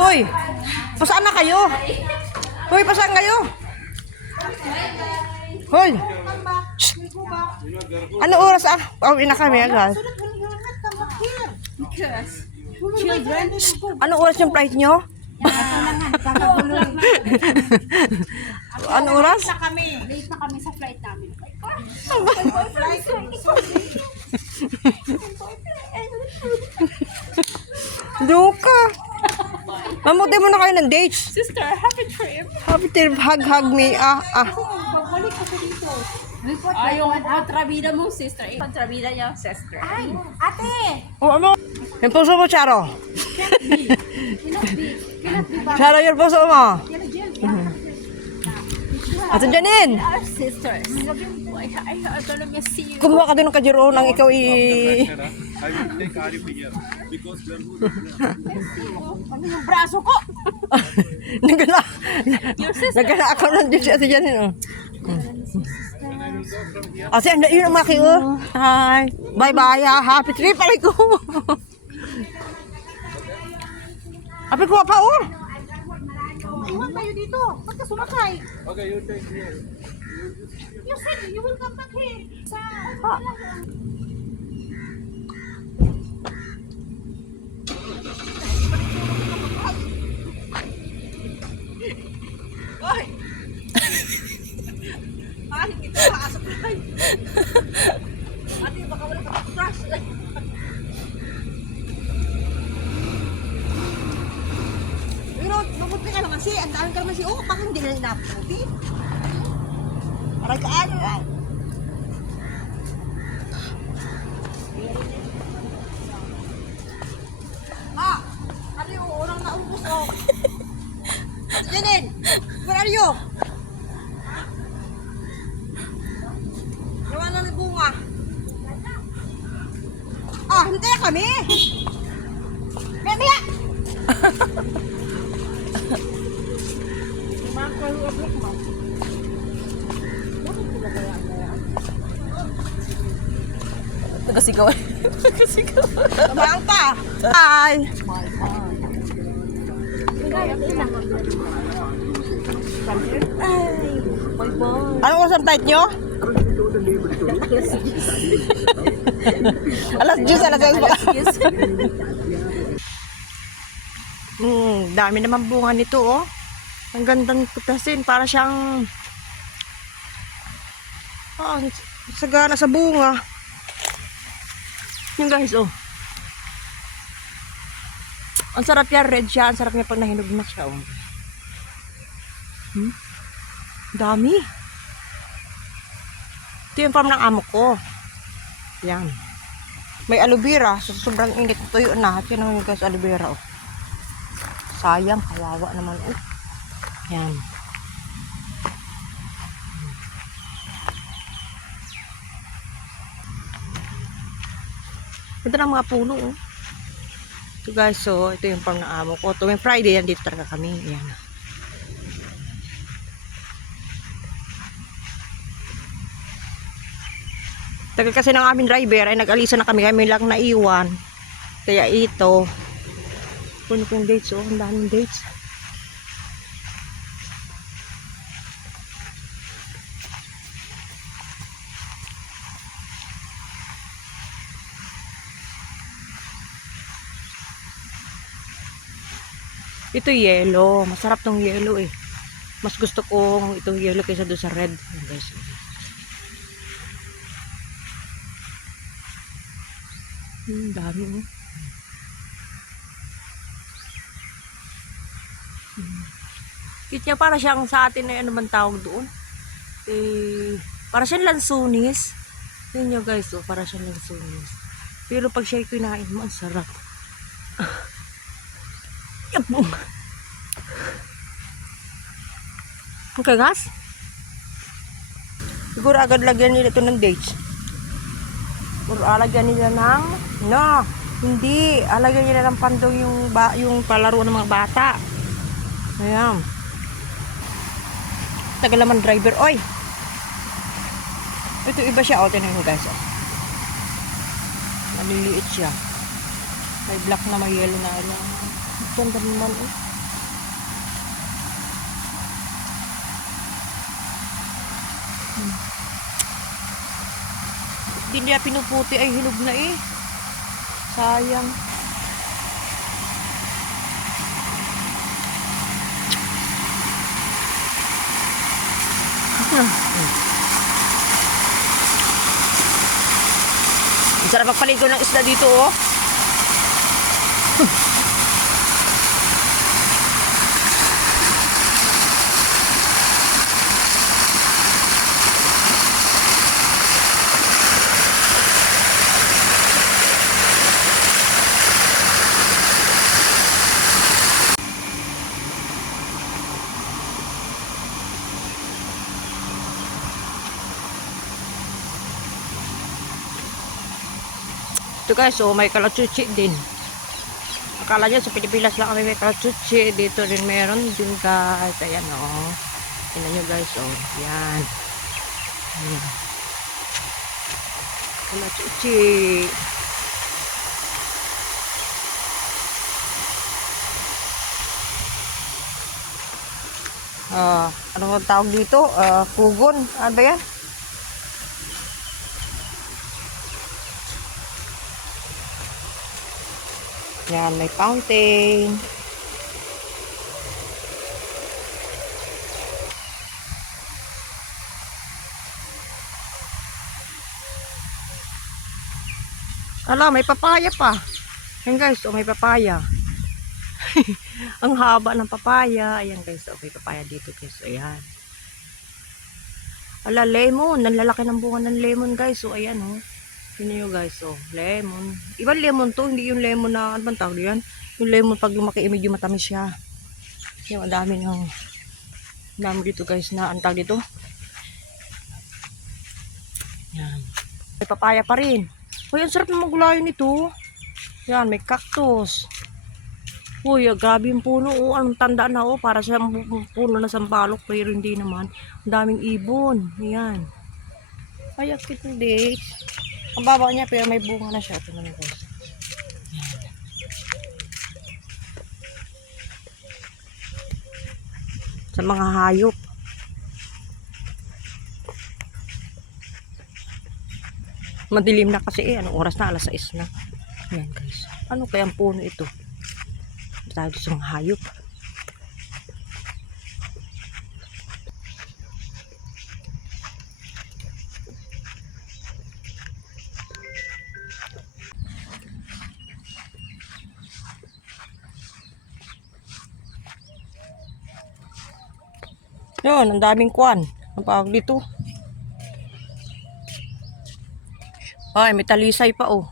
Hoy, pasaan na kayo? Hoy, pasaan kayo? Hoy. Shh. Ano oras ah? Pauwi na kami agad. Children, Ano oras yung flight nyo? Ano oras? late na kami sa flight namin. Luka. Mamuti mo na kayo ng dates. Sister, happy trip. Happy trip, hug me. Pagbalik ako dito. Ay, yung kontrabida mo, sister. Kontrabida niya, sister. Ay, ate! O ano? Yung puso mo, Charo. Cannot be ba? Charo, yung puso mo. Ate Janine. Our sisters. I don't miss you. Kumuha ka din ng kajiro nang ikaw I will take Arif here because there would Ano yung braso ko? Nagana. Your sister. Nagana ako ng Diyos si Ate Janine. Ate, yun ang maki. Hi. Bye-bye. Happy trip. Aray ko. Happy ko pa oh. Iwan tayo dito. Pagka sumakay. okay, you take here. You said you will come back here. Sa... Pero, mabuti ka naman si. Ang dami ka naman si. Oh, bakit hindi na inaputi? Aray ka, aray. Ma, ano yung unang naubos oh? Ate Janine, where are you? Nawa na ni bunga. Ah, hintay kami. Maya! Nagasigaw. Nagasigaw. Tamaan pa. Bye. Ano oras ang flight nyo? alas 10, alas 10 pa. Dami naman bunga nito oh. Ang gandang putasin, para siyang sagana sa bunga. Yung guys oh. Ang sarap yan, red siya. Ang sarap niya pag nahinog na siya oh. Dami. Ito yung farm ng amo ko. Yan. May aloe vera. So, sobrang init. Tuyo na. Ito yung guys, aloe vera oh. Sayang, kawawa naman. Yan. Ito na mga puno. Oh. Ito guys, so ito yung farm ng amo ko. Tuwing Friday, yan dito talaga kami. Yan. Tagal kasi ng aming driver ay nag-alisa na kami. Kami lang naiwan. Kaya ito. Puno ko yung dates. Oh, ang daming dates. Ito yellow. Masarap tong yellow eh. Mas gusto kong itong yellow kaysa doon sa red. Guys. Dami oh. Cute niya, para siyang sa atin na ano man tawag doon. Para siyang lansunis. Yan nyo guys oh, para siyang lansunis. Pero pag siya kinain mo, ang sarap. Yapong. Okay guys. Siguro agad lagyan nila ito ng dates. Siguro alagyan nila ng no, hindi. Alagyan nila ng pandong yung palaro ng mga bata. Ayan. Tagal naman driver. Oy! Ito iba siya. O, tinan mo guys. Maliliit siya. May black na may yellow na. Ganda naman. di nila pinuputi ay hinog na eh. Sayang. Ang sarap magpaligo ng isda dito oh. Ito guys, so may kalachuchi din. Akala nyo sa Pilipinas lang kami may kalachuchi. Dito rin meron din guys. Ayan o. Oh. Tingnan nyo guys o. Oh. Yan. Kalachuchi. Ano ang tawag dito? Kugon. Ano ba yan? Yan, may fountain. Ala, may papaya pa. Ayan guys, oh, may papaya. Ang haba ng papaya. Ayan guys, oh, may papaya dito guys. Ayan. Ala, lemon. Ang lalaki ng bunga ng lemon guys. So, ayan oh. Yun nyo guys, oh, lemon. Ibang lemon to, hindi yung lemon na, ano bang tawag yan? Yung lemon pag lumaki, medyo matamis siya. Yung ang dami dito guys na, ang tawag dito. Yan. May papaya pa rin. Uy, ang sarap ng magulayan nito. Yan, may cactus. Uy, grabe yung puno, oh, anong tanda na, oh, para sa puno na sampalok, pero hindi naman. Ang daming ibon. Yan. Ay, akit hindi. Ang baba niya pero may bunga na siya. Ito na guys. Sa mga hayop. Madilim na kasi eh. Anong oras na? Alas 6 na. Yan guys. Ano kayang puno ito? Tayo sa mga hayop. Yun, ang daming kwan. Ang tawag dito. Ay, may talisay pa oh.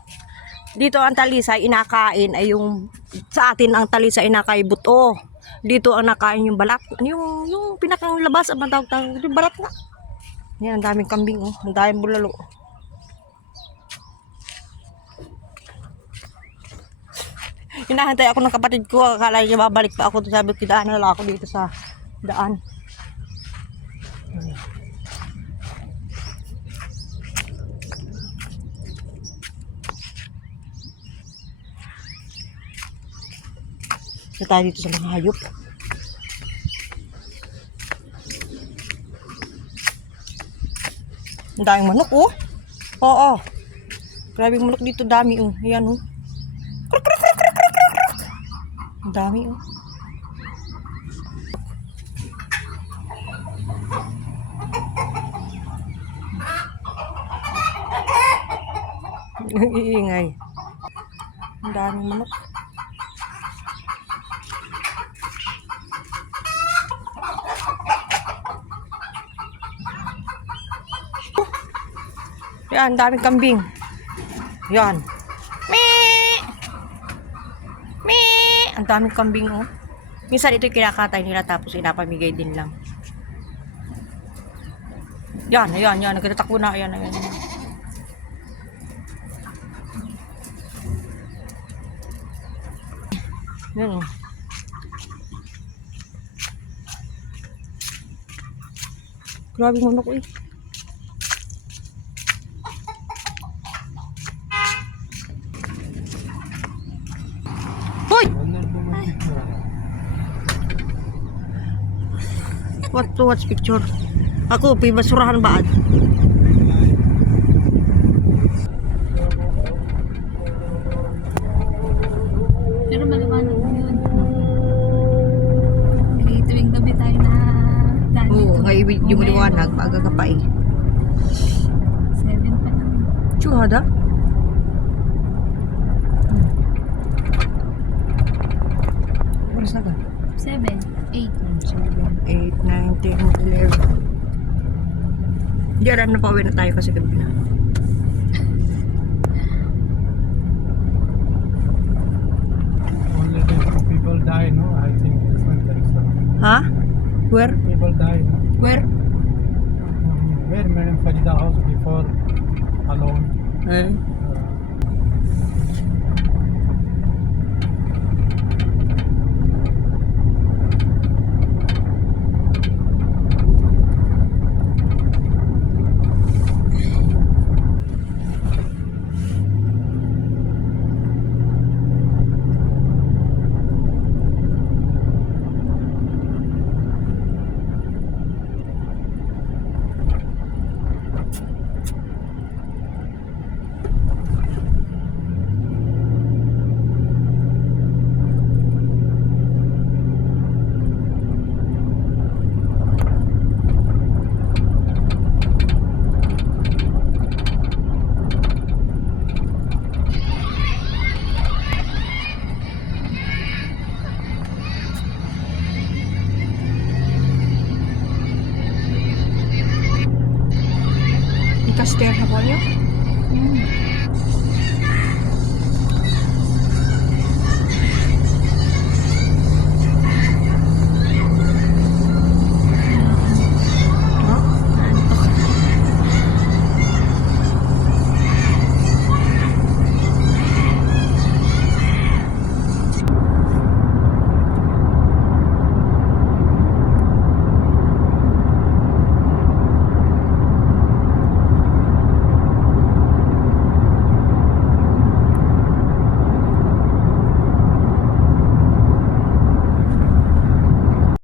Dito ang talisay inakain ay yung sa atin ang talisay inakain buto. Dito ang nakain yung balat. Yung pinakang labas ang tawag yung balat na. Yan, ang daming kambing oh. Ang daming bulalo. Hinahantay ako ng kapatid ko. Akala niya babalik pa ako. Sabi ko, daan na lang ako dito sa daan. Ito tayo dito sa mga hayop. Ang daming manok oh. Oo. Grabe yung manok dito, dami oh. Ayan oh. Ang dami oh. Ang iingay. Ang daming manok. Yan, daming kambing. Yan. Mee! Mee! Ang daming kambing, oh. Minsan ito yung kinakatay nila tapos inapamigay din lang. Yan, ayan, yan. Nagtatakbo na. Ayan, ayan. Yan, oh. Grabe manok, eh. What to watch picture? Ako, basurahan ba? Pero maliwanag yun. Eh, tuwing gabi tayo na daan Oo, dito. ngayon yung maliwanag, maaga ka pa eh. 7 pa lang. Tsuhada? Oras na ka? 7, 8. 7, 8, 9, 10, 11. Hindi alam na pauwi na tayo kasi gabi na. Only the people die, no? I think this one there is some Ha? Where? people die, no? Where? Where Madam Farida house before alone. Eh?